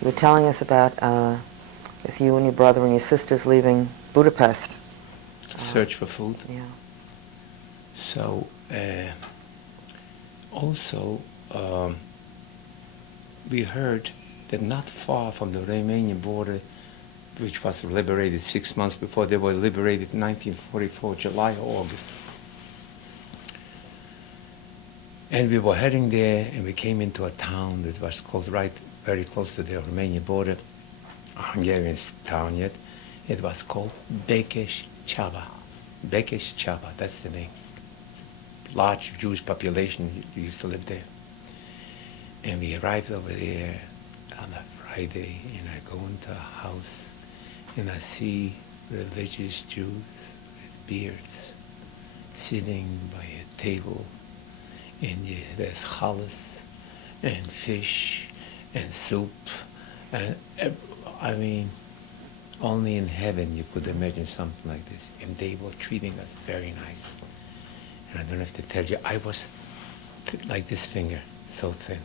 You were telling us about it's you and your brother and your sisters leaving Budapest. Search for food. Yeah. So also we heard that not far from the Romanian border, which was liberated 6 months before, they were liberated in 1944, July or August. And we were heading there, and we came into a town that was called right very close to the Romanian border, a Hungarian town yet. It was called Békés Csaba. Békés Csaba, that's the name. Large Jewish population used to live there. And we arrived over there on a Friday, and I go into a house, and I see religious Jews with beards sitting by a table, and there's challah and fish and soup, and I mean, only in heaven you could imagine something like this. And they were treating us very nice. And I don't have to tell you, I was like this finger, so thin.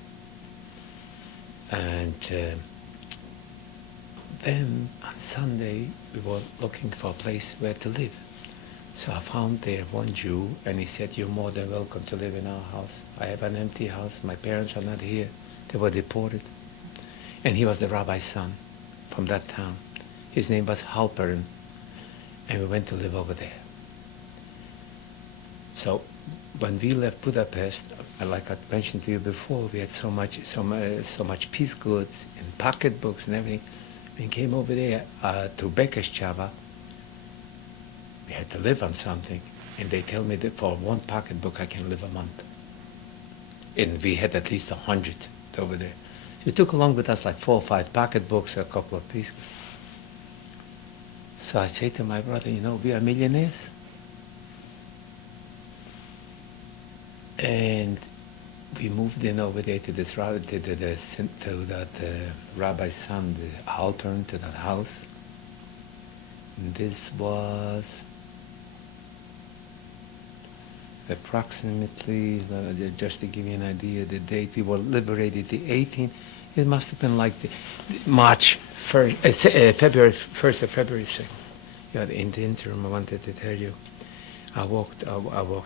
And then on Sunday, we were looking for a place where to live. So I found there one Jew, and he said, "You're more than welcome to live in our house. I have an empty house. My parents are not here. They were deported." And he was the rabbi's son from that town. His name was Halperin, and we went to live over there. So when we left Budapest, like I mentioned to you before, we had so much piece goods and pocketbooks and everything. When we came over there to Békés Csaba, we had to live on something, and they tell me that for one pocketbook I can live a month. And we had at least 100 over there. We took along with us like 4 or 5 pocketbooks, a couple of pieces. So I say to my brother, we are millionaires. And we moved in over there to this to that rabbi's son, the Halpern, to that house. And this was approximately, just to give you an idea, the date we were liberated, the 18th. It must have been like the March 1st, February 1st or February 2nd. In the interim, I wanted to tell you, I walked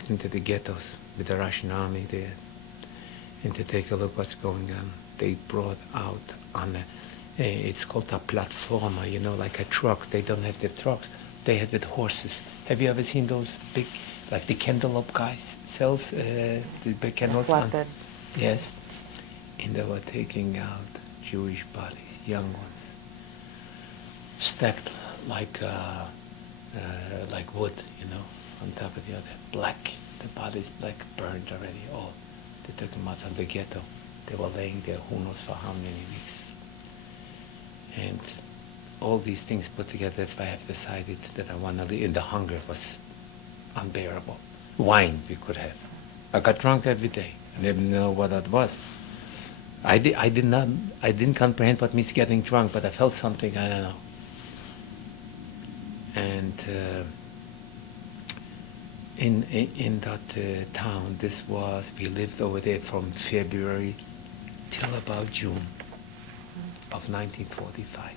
into the ghettos with the Russian army there, and to take a look what's going on. They brought out on it's called a platformer, like a truck. They don't have the trucks. They had with horses. Have you ever seen those big, like the cantaloupe guys sells the big cantaloupes? Flatbed. Yes. And they were taking out Jewish bodies, young ones, stacked like wood, on top of the other. Black. The bodies burned already. All. They took them out of the ghetto. They were laying there who knows for how many weeks. And all these things put together, that's why I've decided that I want to live. And the hunger was unbearable. Wine we could have. I got drunk every day. I didn't know what that was. I didn't comprehend what means getting drunk, but I felt something, I don't know. And in that town, we lived over there from February till about June of 1945.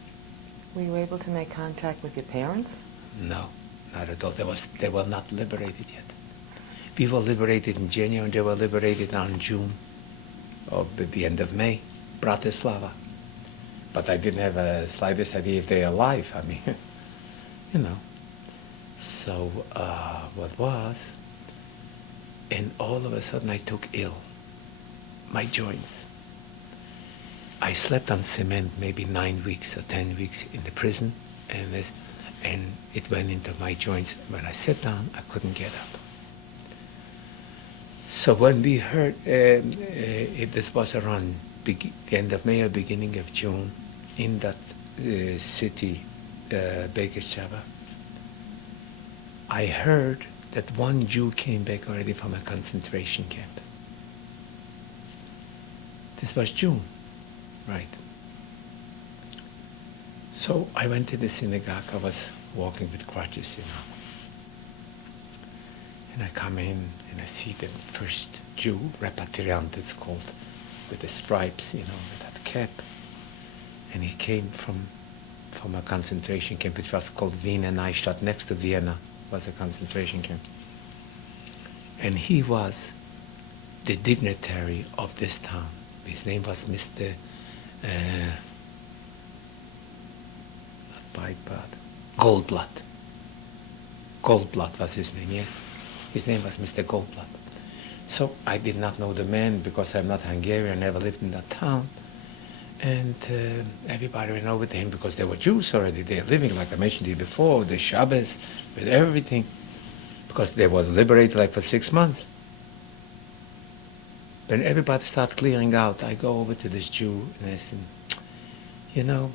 Were you able to make contact with your parents? No, not at all. They were not liberated yet. We were liberated in January, and they were liberated on June, or the end of May, Bratislava. But I didn't have a slightest idea if they're alive. I mean, So what was, and all of a sudden I took ill, my joints. I slept on cement maybe 9 weeks or 10 weeks in the prison, and it went into my joints. When I sat down, I couldn't get up. So when we heard, this was around the end of May or beginning of June, in that city, Békés Csaba, I heard that one Jew came back already from a concentration camp. This was June, right? So I went to the synagogue. I was walking with crutches, And I come in and I see the first Jew, repatriant it's called, with the stripes, with that cap. and he came from a concentration camp, which was called Wiener Neustadt. Next to Vienna was a concentration camp. And he was the dignitary of this town. His name was Mr. Goldblatt. Goldblatt was his name, yes. His name was Mr. Goldblatt. So I did not know the man because I'm not Hungarian, I never lived in that town. And everybody ran over to him because they were Jews already. They're living, like I mentioned to you before, with the Shabbos, with everything. Because they was liberated like for 6 months. When everybody started clearing out, I go over to this Jew and I said, you know,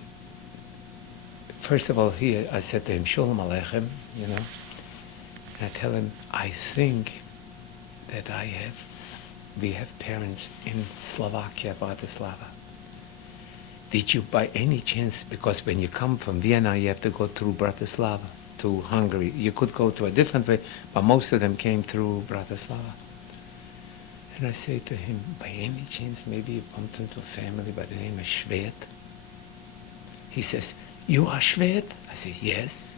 first of all, here I said to him, Shalom Aleichem, you know. And I tell him, I think that we have parents in Slovakia, Bratislava. Did you by any chance, because when you come from Vienna, you have to go through Bratislava to Hungary. You could go to a different way, but most of them came through Bratislava. And I say to him, by any chance, maybe you bumped into a family by the name of Schwerd? He says, you are Schwerd? I say, yes.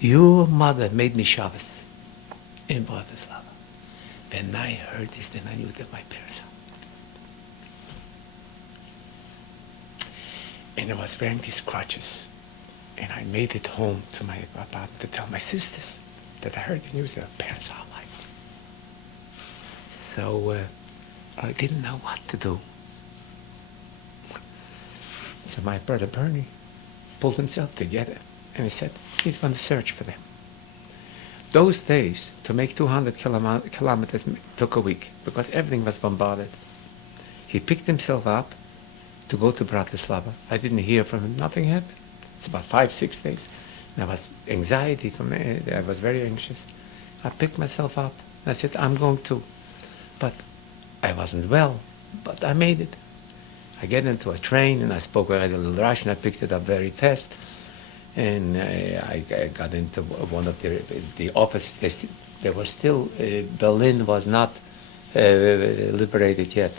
Your mother made me Shabbos in Bratislava. When I heard this, then I knew that my parents are. And I was wearing these crutches. And I made it home to my apartment to tell my sisters that I heard the news that my parents are alive. So I didn't know what to do. So my brother Bernie pulled himself together and he said he's going to search for them. Those days, to make 200 kilometers took a week because everything was bombarded. He picked himself up to go to Bratislava. I didn't hear from him. Nothing happened. It's about 5-6 days. And I was anxiety from it. I was very anxious. I picked myself up. I said, I'm going to. But I wasn't well. But I made it. I get into a train and I spoke already a little Russian. I picked it up very fast. And I got into one of the offices. There was still, Berlin was not liberated yet.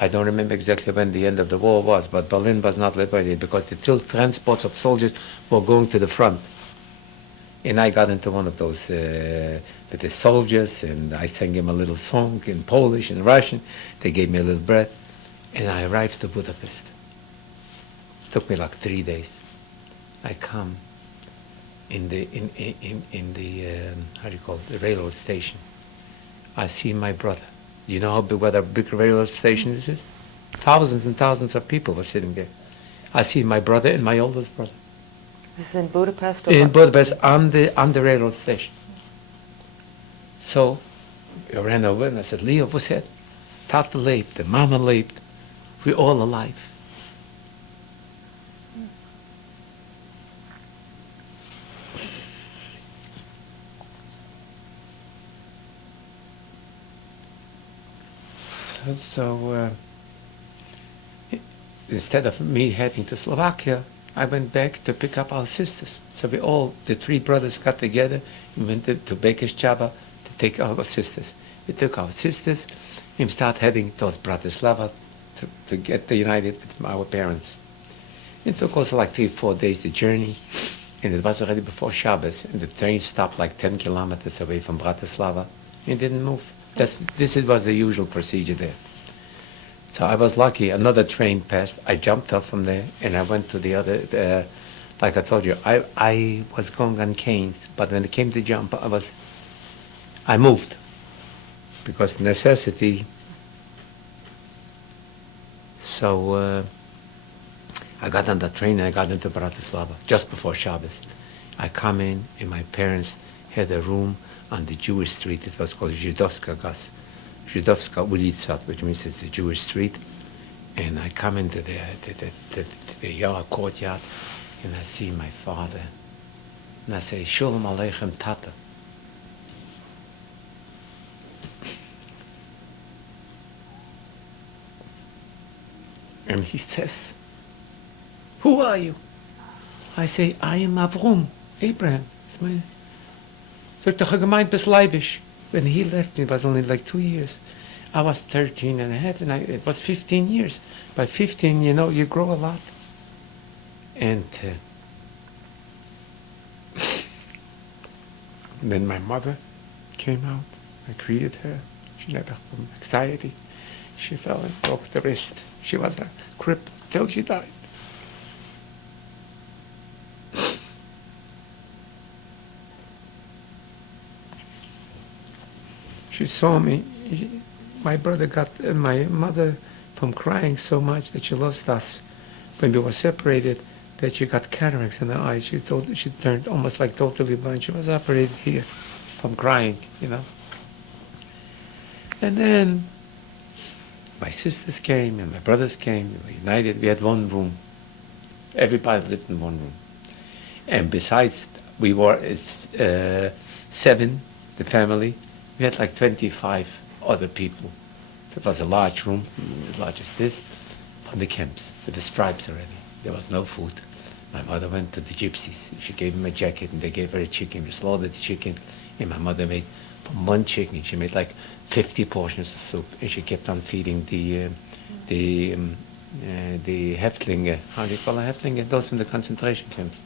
I don't remember exactly when the end of the war was, but Berlin was not liberated because the two transports of soldiers were going to the front. And I got into one of those with the soldiers, and I sang him a little song in Polish and Russian. They gave me a little bread, and I arrived to Budapest. It took me like 3 days. I come in the how do you call it, the railroad station. I see my brother. You know how big, what a big railroad station this is? Thousands and thousands of people were sitting there. I see my brother and my oldest brother. This is in Budapest? Or In Budapest, on the railroad station. So I ran over and I said, Leo, what's that? Tata lebt, the mama lebt. We're all alive. So instead of me heading to Slovakia, I went back to pick up our sisters. So we all, the 3 brothers got together and went to Bekeshchaba to take our sisters. We took our sisters and we started heading towards Bratislava to get united with our parents. It took also like 3-4 days the journey, and it was already before Shabbos, and the train stopped like 10 kilometers away from Bratislava. It didn't move. This was the usual procedure there. So I was lucky. Another train passed. I jumped off from there, and I went to the other. Like I told you, I was going on canes, but when it came to jump, I moved because necessity. So I got on the train and I got into Bratislava just before Shabbos. I come in, and my parents had a room on the Jewish street. It was called Żydowska ulica, which means it's the Jewish street. And I come into the yellow courtyard, and I see my father. And I say, Shalom Aleichem, Tata. And he says, who are you? I say, I am Avram, Abraham. It's my... So toch gemeint bis Leibisch. When he left, it was only like 2 years. I was 13 and a half, and it was 15 years. By 15, you know, you grow a lot. And then my mother came out. I greeted her. She had anxiety. She fell and broke the wrist. She was a cripple till she died. She saw me. My brother got my mother from crying so much that she lost us when we were separated, that she got cataracts in her eyes. She turned almost like totally blind. She was operated here from crying, you know. And then my sisters came and my brothers came. We were united. We had one room. Everybody lived in one room. And besides, we were 7, the family. We had like 25 other people. It was a large room, as large as this, from the camps, with the stripes already. There was no food. My mother went to the gypsies. She gave them a jacket, and they gave her a chicken. We slaughtered the chicken, and my mother made, from one chicken, she made like 50 portions of soup, and she kept on feeding the Häftlinge. How do you call it, Häftlinge? Those from the concentration camps.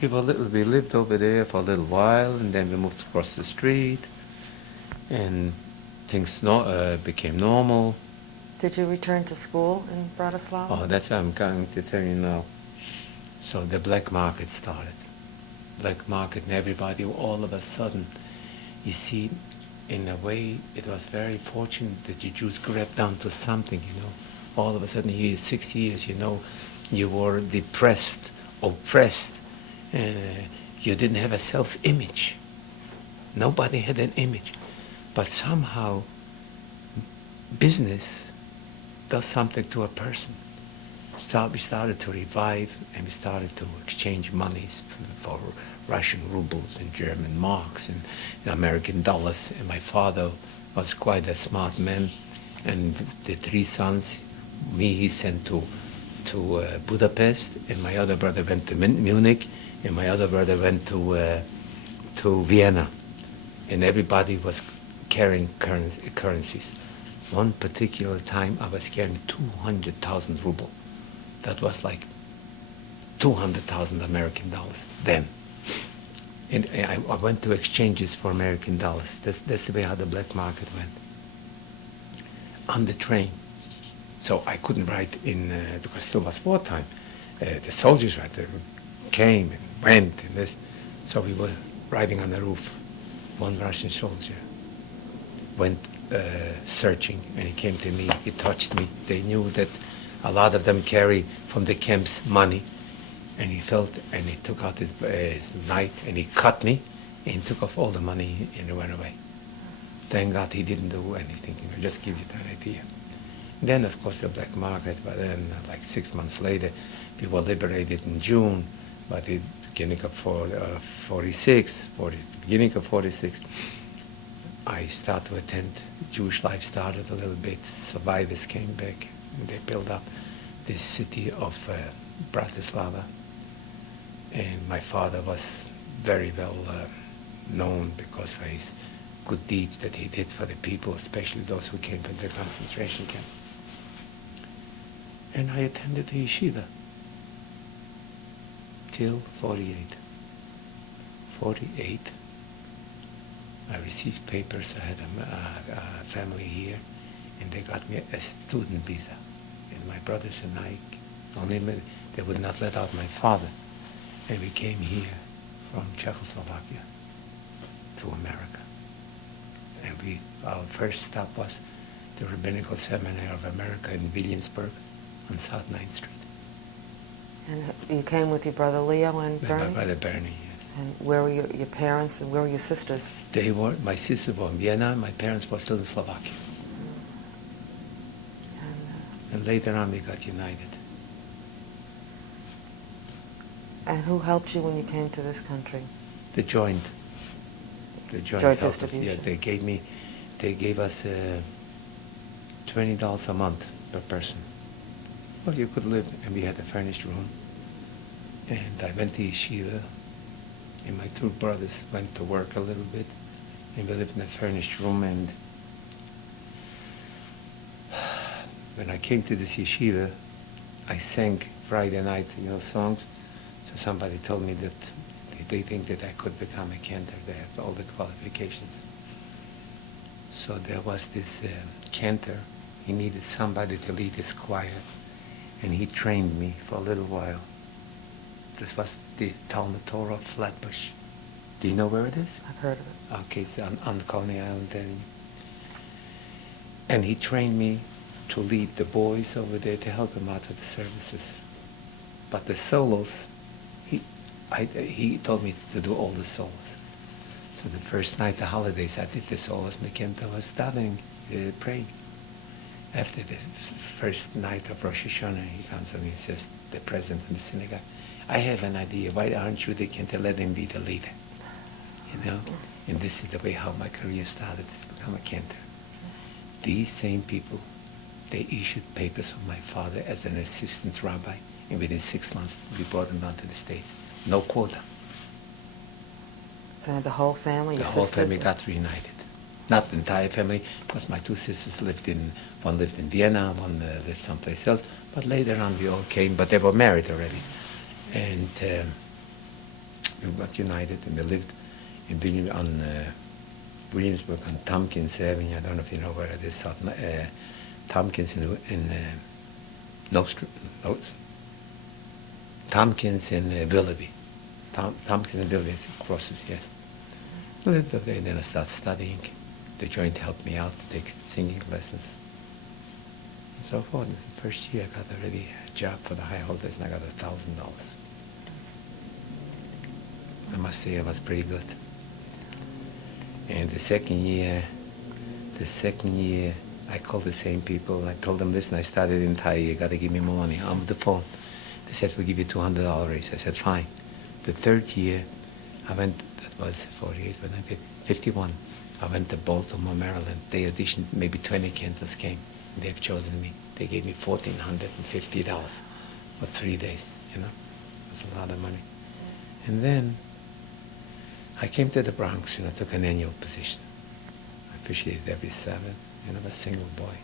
We lived over there for a little while, and then we moved across the street, and things became normal. Did you return to school in Bratislava? Oh, that's what I'm going to tell you now. So the black market started. Black market, and everybody, all of a sudden, you see, in a way, it was very fortunate that the Jews grabbed onto something, you know. All of a sudden, here, 6 years, you know, you were depressed, oppressed. You didn't have a self-image. Nobody had an image. But somehow, business does something to a person. We started to revive, and we started to exchange monies for Russian rubles and German marks and American dollars. And my father was quite a smart man. And the 3 sons, me he sent to Budapest, and my other brother went to Munich, and my other brother went to Vienna. And everybody was carrying currencies. One particular time I was carrying 200,000 ruble. That was like 200,000 American dollars then. And I went to exchanges for American dollars. That's the way how the black market went. On the train. So I couldn't ride in, because still was wartime. The soldiers came and went and this. So we were riding on the roof. One Russian soldier went searching, and he came to me, he touched me. They knew that a lot of them carry from the camps money, and he felt, and he took out his knife, and he cut me, and he took off all the money, and he went away. Thank God he didn't do anything, you know, just give you that idea. Then, of course, the black market, but then, like 6 months later, we were liberated in June, but the beginning of 46, I started to attend. Jewish life started a little bit. Survivors came back, and they built up this city of Bratislava. And my father was very well known because for his good deeds that he did for the people, especially those who came from the concentration camp. And I attended the yeshiva till 48. 48. I received papers. I had a family here, and they got me a student visa. And my brothers and I, they would not let out my father. And we came here from Czechoslovakia to America. And our first stop was the Rabbinical Seminary of America in Williamsburg on South 9th Street. And you came with your brother Leo and Bernie? My brother Bernie, yes. And where were your parents, and where were your sisters? My sisters were in Vienna, my parents were still in Slovakia. And later on we got united. And who helped you when you came to this country? The joint. The joint helped us. Yeah, they gave us $20 a month per person. Well, you could live, and we had a furnished room. And I went to yeshiva, and my two brothers went to work a little bit, and we lived in a furnished room. And when I came to this yeshiva, I sang Friday night, songs. So somebody told me that they think that I could become a cantor. They have all the qualifications. So there was this cantor. He needed somebody to lead his choir, and he trained me for a little while. This was the Talmud Torah Flatbush. Do you know where it is? I've heard of it. Okay, it's on Coney Island Avenue. And he trained me to lead the boys over there, to help them out with the services. But the solos, he told me to do all the solos. So the first night, the holidays, I did the solos, and the cantor was davening, praying. After the first night of Rosh Hashanah, he comes to me and says, the president of the synagogue, I have an idea. Why aren't you the cantor? Let him be the leader. And this is the way how my career started, to become a cantor. These same people, they issued papers for my father as an assistant rabbi, and within 6 months, we brought him down to the States. No quota. So the whole family, The your whole sisters? family got reunited. Not the entire family, because my two sisters one lived in Vienna, one lived someplace else, but later on we all came, but they were married already. And we got united, and we lived in Williamsburg on Tompkins Avenue. I don't know if you know where it is. Tompkins in Tompkins in Willoughby. Tompkins and Willoughby crosses, yes. I lived over there, and then I started studying. The joint helped me out to take singing lessons and so forth. In the first year, I got already a job for the high holders, and I got $1,000. I must say I was pretty good. And the second year, I called the same people, and I told them, listen, I started in Thai, you got to give me more money. I'm on the phone. They said, we'll give you $200 raise. I said, fine. The third year, I went, that was 48, 51. I went to Baltimore, Maryland. They auditioned, maybe 20 cantors came. They've chosen me. They gave me $1,450 for 3 days, That's a lot of money. And then I came to the Bronx, and I took an annual position. I officiated every Sabbath, and I was a single boy.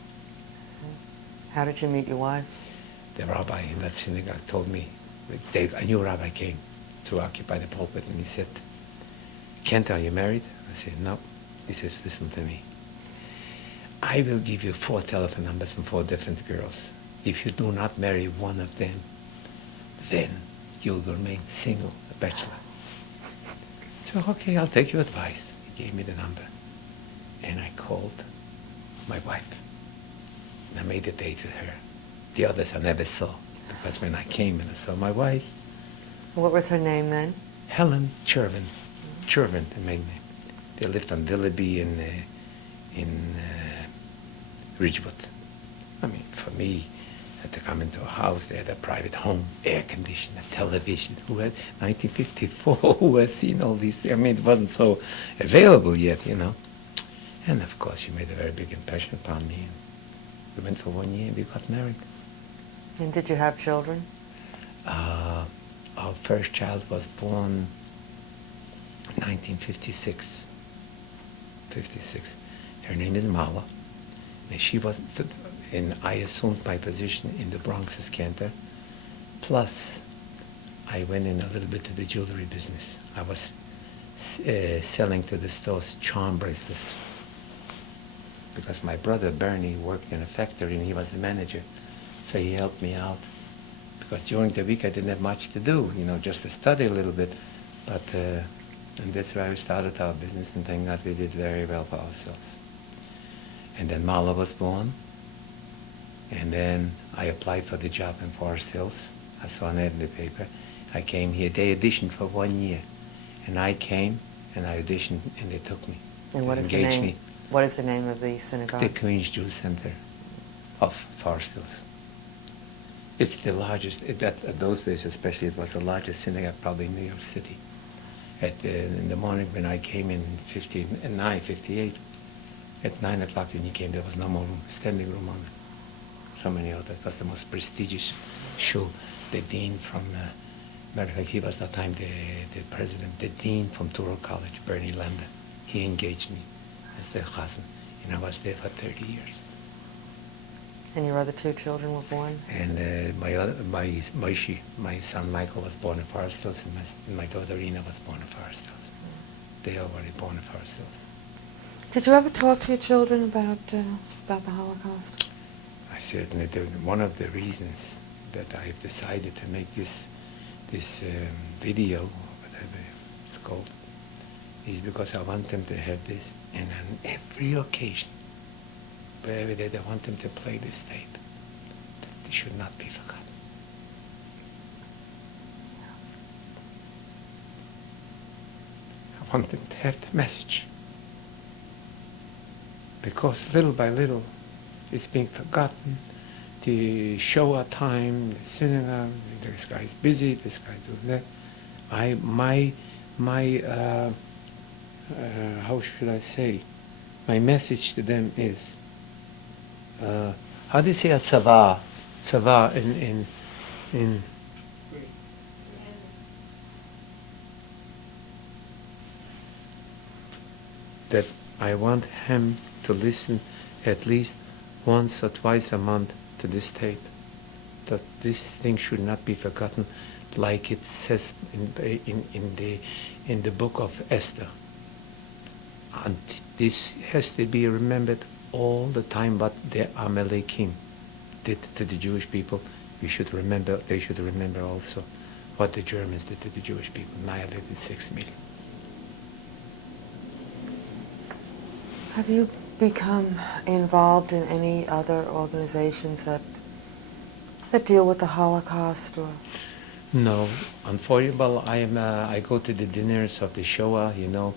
How did you meet your wife? The rabbi in that synagogue told me, a new rabbi came to occupy the pulpit, and he said, Kent, are you married? I said, no. He says, listen to me. I will give you 4 telephone numbers from 4 different girls. If you do not marry one of them, then you'll remain single, a bachelor. So, okay, I'll take your advice. He gave me the number. And I called my wife. And I made a date with her. The others I never saw, because when I came and I saw my wife. What was her name then? Helen Chervin. Chervin, the main name. They lived on Willoughby in Ridgewood. I mean, for me, I had to come into a house. They had a private home, air conditioner, television. 1954, who has seen all these things? I mean, it wasn't so available yet, And of course, she made a very big impression upon me. And we went for 1 year and we got married. And did you have children? Our first child was born in 1956. 56. Her name is Mala. And she was, and I assumed my position in the Bronx as cantor. Plus, I went in a little bit to the jewelry business. I was selling to the stores charm bracelets. Because my brother Bernie worked in a factory and he was the manager. So he helped me out. Because during the week I didn't have much to do, just to study a little bit. But, and that's where we started our business, and thank God we did very well for ourselves. And then Mala was born. And then I applied for the job in Forest Hills. I saw an ad in the paper. I came here. They auditioned for 1 year. And I came, and I auditioned, and they took me. And what is the engaged name? Me. What is the name of the synagogue? The Queens Jewish Center of Forest Hills. It's the largest, at those days especially, it was the largest synagogue probably in New York City. In the morning when I came in 58, at 9 o'clock when you came, there was no more room, standing room on so many others. It was the most prestigious show. The dean from Matter of fact, he was that time the president, the dean from Touro College, Bernie Landa. He engaged me as the chazan, and I was there for 30 years. And your other two children were born? And my Moshe, my son Michael, was born in Forest Hills, and my daughter Rina was born in Forest Hills. They are already born in Forest Hills. Did you ever talk to your children about the Holocaust? I certainly do. One of the reasons that I've decided to make this video, whatever it's called, is because I want them to have this, and on every occasion, wherever they want them to play this tape, that they should not be forgotten. I want them to have the message, because little by little, it's being forgotten. The Shoah time, the synagogue, this guy's busy, this guy's doing that. How should I say? My message to them is, how do you say a tzava? Tzava in that I want him to listen at least once or twice a month to this tape, that this thing should not be forgotten, like it says in the book of Esther. And this has to be remembered all the time. What the Amalekim did to the Jewish people, we should remember. They should remember also what the Germans did to the Jewish people, annihilated 6 million. Have you become involved in any other organizations that deal with the Holocaust, or? No, unfortunately, I go to the dinners of the Shoah. You know,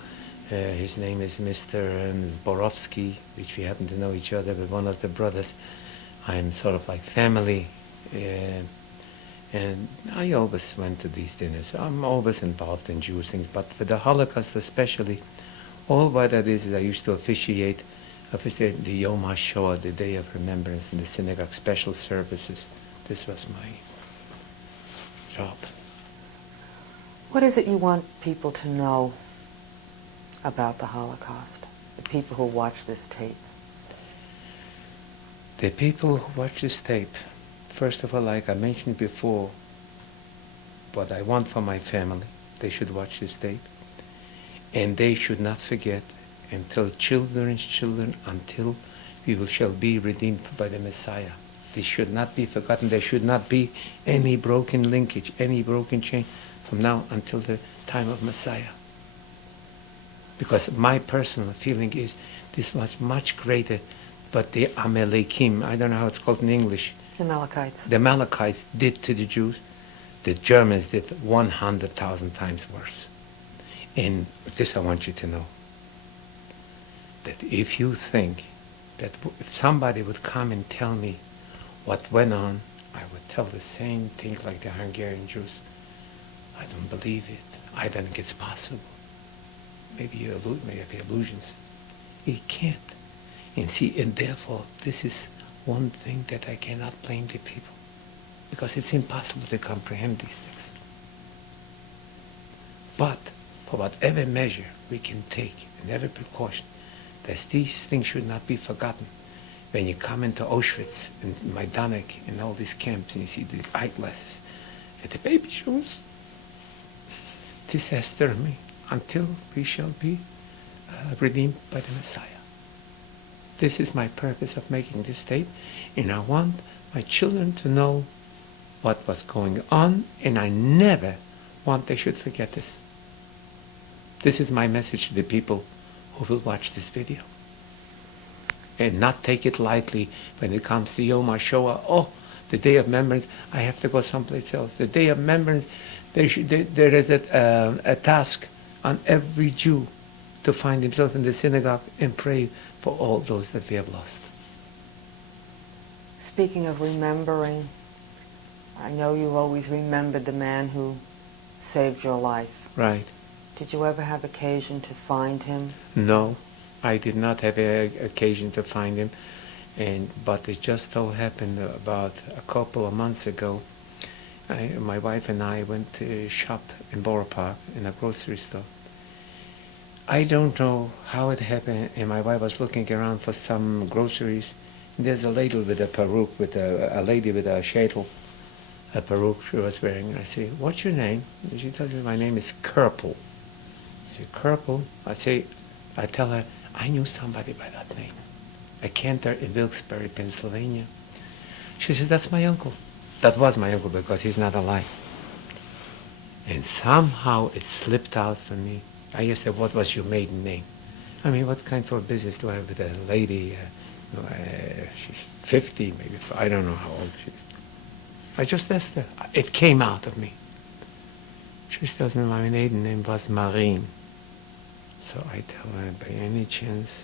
his name is Mr. Zborowski, which we happen to know each other with one of the brothers. I'm sort of like family, and I always went to these dinners. I'm always involved in Jewish things, but for the Holocaust especially, all what that is I used to officiate the Yom HaShoah, the Day of Remembrance, in the synagogue special services. This was my job. What is it you want people to know about the Holocaust, the people who watch this tape? The people who watch this tape, first of all, like I mentioned before, what I want for my family, they should watch this tape. And they should not forget until children's children, until we shall be redeemed by the Messiah. This should not be forgotten. There should not be any broken linkage, any broken chain from now until the time of Messiah. Because my personal feeling is this was much greater, but the Amalekim, I don't know how it's called in English. The Amalekites. The Amalekites did to the Jews. The Germans did 100,000 times worse. And this I want you to know, that if you think that if somebody would come and tell me what went on, I would tell the same thing like the Hungarian Jews. I don't believe it. I don't think it's possible. Maybe you have illusions. You can't. And see, and therefore, this is one thing that I cannot blame the people, because it's impossible to comprehend these things. But for whatever measure we can take and every precaution, that these things should not be forgotten. When you come into Auschwitz and Majdanek and all these camps and you see the eyeglasses and the baby shoes, this has to remain until we shall be redeemed by the Messiah. This is my purpose of making this tape, and I want my children to know what was going on, and I never want they should forget this. This is my message to the people who will watch this video. And not take it lightly when it comes to Yom HaShoah. Oh, the Day of Remembrance, I have to go someplace else. The Day of Remembrance, there is a task on every Jew to find himself in the synagogue and pray for all those that we have lost. Speaking of remembering, I know you always remembered the man who saved your life. Right. Did you ever have occasion to find him? No, I did not have an occasion to find him, but it just so happened about a couple of months ago, My wife and I went to shop in Borough Park in a grocery store. I don't know how it happened, and my wife was looking around for some groceries. And there's a lady with a peruke, with a lady with a sheitel, a peruke she was wearing. I say, "What's your name?" And she tells me, "My name is Kerpel." I say, "Kerpel?" I tell her, I knew somebody by that name. A cantor in Wilkes-Barre, Pennsylvania. She says, "That's my uncle." That was my uncle because he's not alive. And somehow it slipped out from me. I asked her, "What was your maiden name?" I mean, what kind of business do I have with a lady? She's 50, maybe. I don't know how old she is. I just asked her. It came out of me. She tells me my maiden name was Marine. So I tell her, "By any chance,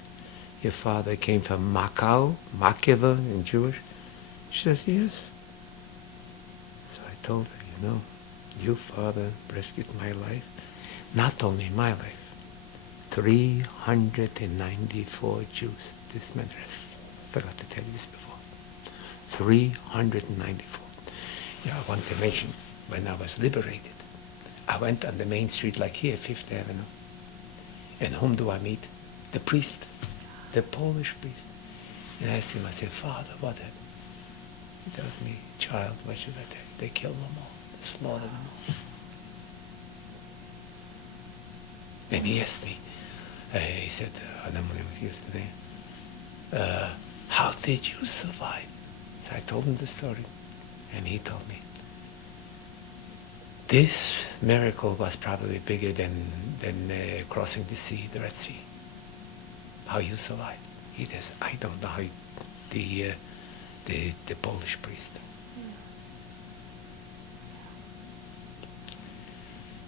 your father came from Makau, Makeva in Jewish?" She says, "Yes." So I told her, your father rescued my life. Not only my life, 394 Jews this man rescued. Forgot to tell you this before. 394. I want to mention, when I was liberated, I went on the main street like here, Fifth Avenue. And whom do I meet? The priest, the Polish priest. And I asked him, I said, "Father, what happened?" He tells me, "Child, what should I tell you? They killed them all. They slaughtered them all." And he asked me, he said, I don't know what he used today, "How did you survive?" So I told him the story. And he told me, this miracle was probably bigger than crossing the sea, the Red Sea. How you survived. He says, "I don't know how the Polish priest."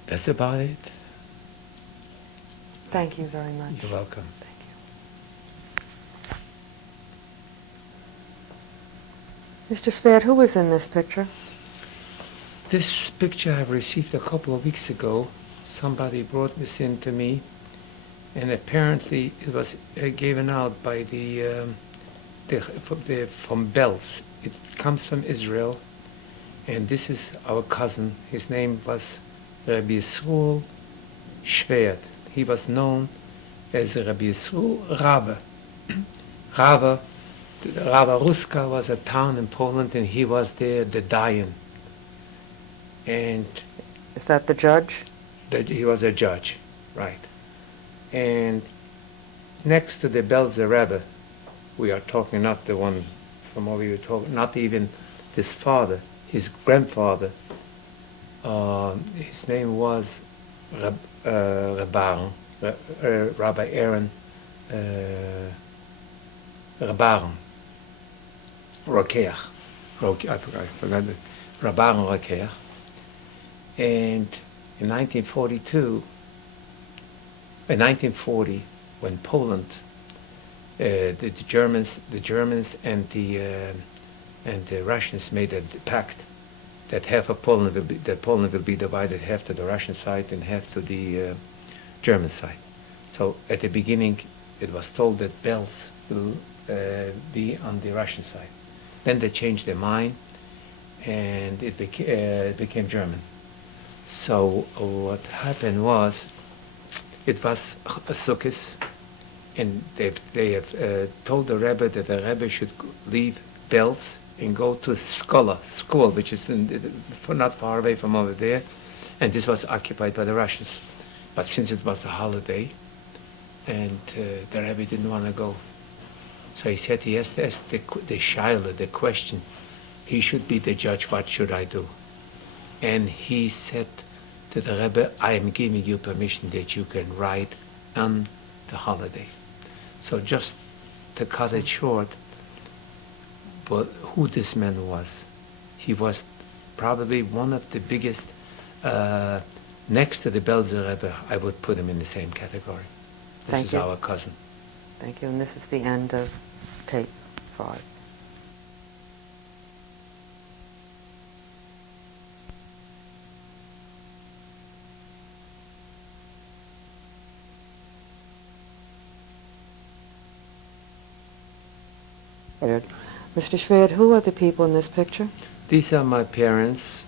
That's about it. Thank you very much. You're welcome. Thank you. Mr. Schwerd, who was in this picture? This picture I received a couple of weeks ago. Somebody brought this in to me, and apparently it was given out by from Belz. It comes from Israel, and this is our cousin. His name was Rabbi Yisrael Schwerd. He was known as Rabbi Yisrael Rava. Rava Ruska was a town in Poland, and he was there, the Dayan. And is that the judge? He was a judge, right. And next to the Belzer Rebbe, we are talking not the one from over you talking, not even his father, his grandfather. His name was Rabbi Aaron Rabbaron Rokeach. I forgot it. Rabbaron Rokeach. And in 1940, when Poland, the Germans and the Russians made a pact that half of Poland will be divided, half to the Russian side and half to the German side. So at the beginning, it was told that Belz will be on the Russian side. Then they changed their mind, and it became German. So what happened was, it was a sukkah, and they have told the Rebbe that the Rebbe should leave Belz and go to school, which is not far away from over there, and this was occupied by the Russians. But since it was a holiday, and the Rebbe didn't want to go, so he said he has to ask the shaila, the question. He should be the judge. What should I do? And he said to the Rebbe, "I am giving you permission that you can ride on the holiday." So just to cut it short, but who this man was? He was probably one of the biggest, next to the Belzer Rebbe, I would put him in the same category. This is our cousin. Thank you, and this is the end of tape 5. Mr. Schwerd, who are the people in this picture? These are my parents.